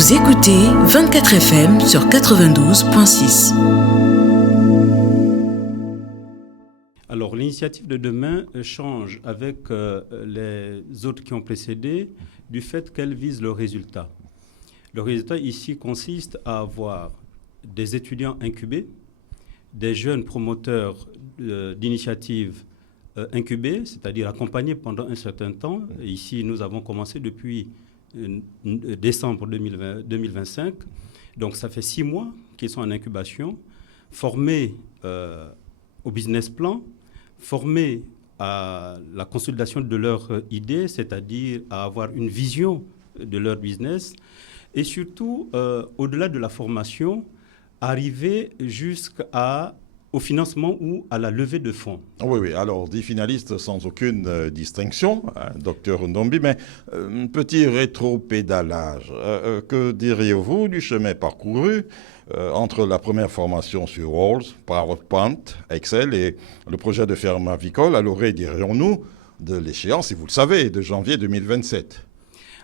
Vous écoutez 24 FM sur 92.6. Alors, l'initiative de demain change avec les autres qui ont précédé du fait qu'elle vise le résultat. Le résultat ici consiste à avoir des étudiants incubés, des jeunes promoteurs d'initiatives incubés, c'est-à-dire accompagnés pendant un certain temps. Ici, nous avons commencé depuis décembre 2025. Donc, ça fait 6 mois qu'ils sont en incubation, formés au business plan, formés à la consolidation de leurs idées, c'est-à-dire à avoir une vision de leur business, et surtout, au-delà de la formation, arriver jusqu'au financement ou à la levée de fonds. Oui, alors 10 finalistes sans aucune distinction, docteur Ndombi, mais petit rétro-pédalage. Que diriez-vous du chemin parcouru entre la première formation sur Walls, PowerPoint, Excel et le projet de ferme avicole à l'orée, dirions-nous, de l'échéance, si vous le savez, de janvier 2027?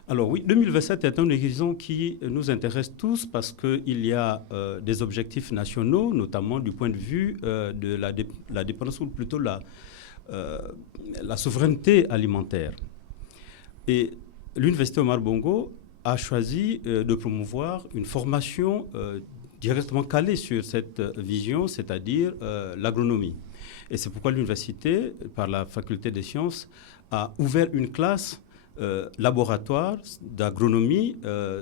Alors oui, 2027 est un horizon qui nous intéresse tous parce qu'il y a des objectifs nationaux, notamment du point de vue de la dépendance ou plutôt la souveraineté alimentaire. Et l'Université Omar Bongo a choisi de promouvoir une formation directement calée sur cette vision, c'est-à-dire l'agronomie. Et c'est pourquoi l'université, par la faculté des sciences, a ouvert une classe laboratoire d'agronomie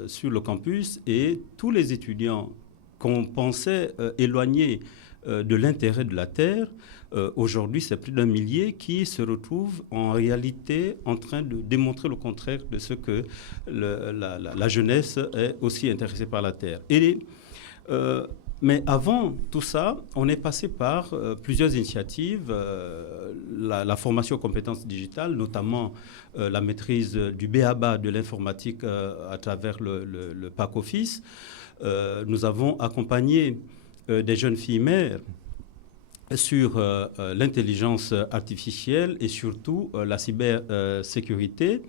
sur le campus, et tous les étudiants qu'on pensait éloignés de l'intérêt de la terre, aujourd'hui c'est plus d'1 millier qui se retrouvent en réalité en train de démontrer le contraire de ce que la jeunesse est aussi intéressée par la terre. Mais avant tout ça, on est passé par plusieurs initiatives, la formation aux compétences digitales, notamment la maîtrise du b.a.-ba de l'informatique à travers le PAC Office. Nous avons accompagné des jeunes filles mères sur l'intelligence artificielle et surtout la cybersécurité.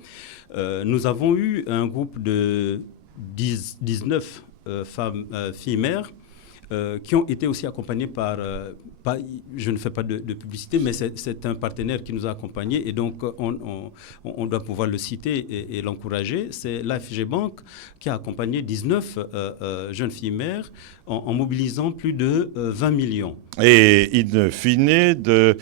Nous avons eu un groupe de 19 filles mères qui ont été aussi accompagnés par, je ne fais pas de publicité, mais c'est un partenaire qui nous a accompagnés, et donc on doit pouvoir le citer et l'encourager. C'est l'AFG Bank qui a accompagné 19 jeunes filles mères en mobilisant plus de 20 millions. Et in fine, de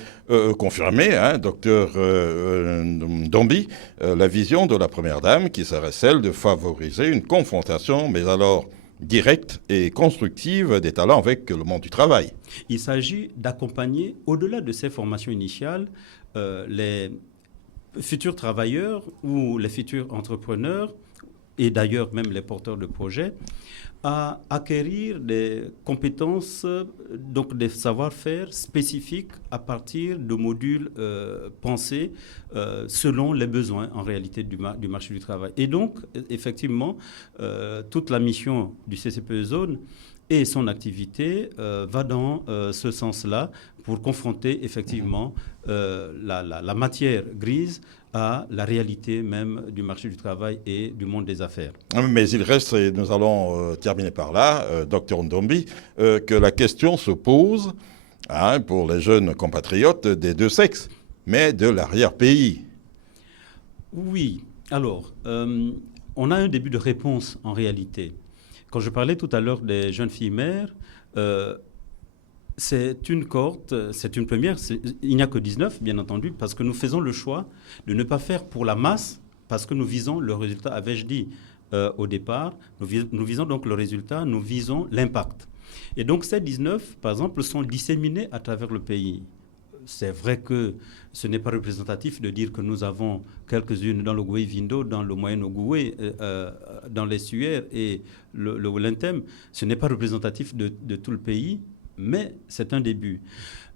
confirmer, docteur Ndombi, la vision de la Première Dame qui serait celle de favoriser une confrontation, mais alors directe et constructive des talents avec le monde du travail. Il s'agit d'accompagner, au-delà de ces formations initiales, les futurs travailleurs ou les futurs entrepreneurs, et d'ailleurs même les porteurs de projets, à acquérir des compétences, donc des savoir-faire spécifiques à partir de modules pensés selon les besoins en réalité du marché du travail. Et donc, effectivement, toute la mission du CCPE Zone et son activité va dans ce sens-là pour confronter effectivement la matière grise à la réalité même du marché du travail et du monde des affaires. Mais il reste, et nous allons terminer par là, docteur Ndombi, que la question se pose pour les jeunes compatriotes des deux sexes, mais de l'arrière-pays. Oui, alors, on a un début de réponse en réalité. Quand je parlais tout à l'heure des jeunes filles mères, c'est une cohorte, c'est une première, il n'y a que 19 bien entendu, parce que nous faisons le choix de ne pas faire pour la masse, parce que nous visons le résultat, avais-je dit au départ, nous visons donc le résultat, nous visons l'impact. Et donc ces 19, par exemple, sont disséminés à travers le pays. C'est vrai que ce n'est pas représentatif de dire que nous avons quelques-unes dans le Goué-Vindo, dans le Moyen-Ogoué, dans l'estuaire et le Welentem. Ce n'est pas représentatif de tout le pays, mais c'est un début.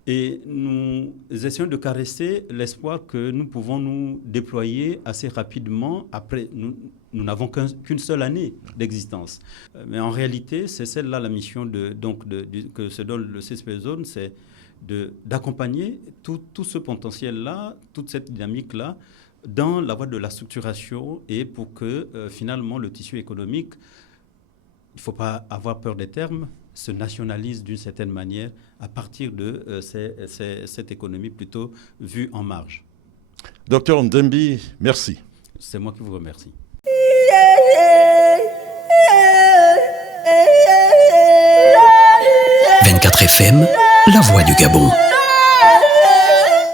Et nous essayons de caresser l'espoir que nous pouvons nous déployer assez rapidement. Après, nous n'avons qu'une seule année d'existence. Mais en réalité, c'est celle-là la mission que se donne le CCPE Zone, c'est d'accompagner tout ce potentiel-là, toute cette dynamique-là, dans la voie de la structuration et pour que finalement le tissu économique il ne faut pas avoir peur des termes, se nationalise d'une certaine manière à partir de cette économie plutôt vue en marge. Docteur Ndembi, merci. C'est moi qui vous remercie. FM, la voix du Gabon.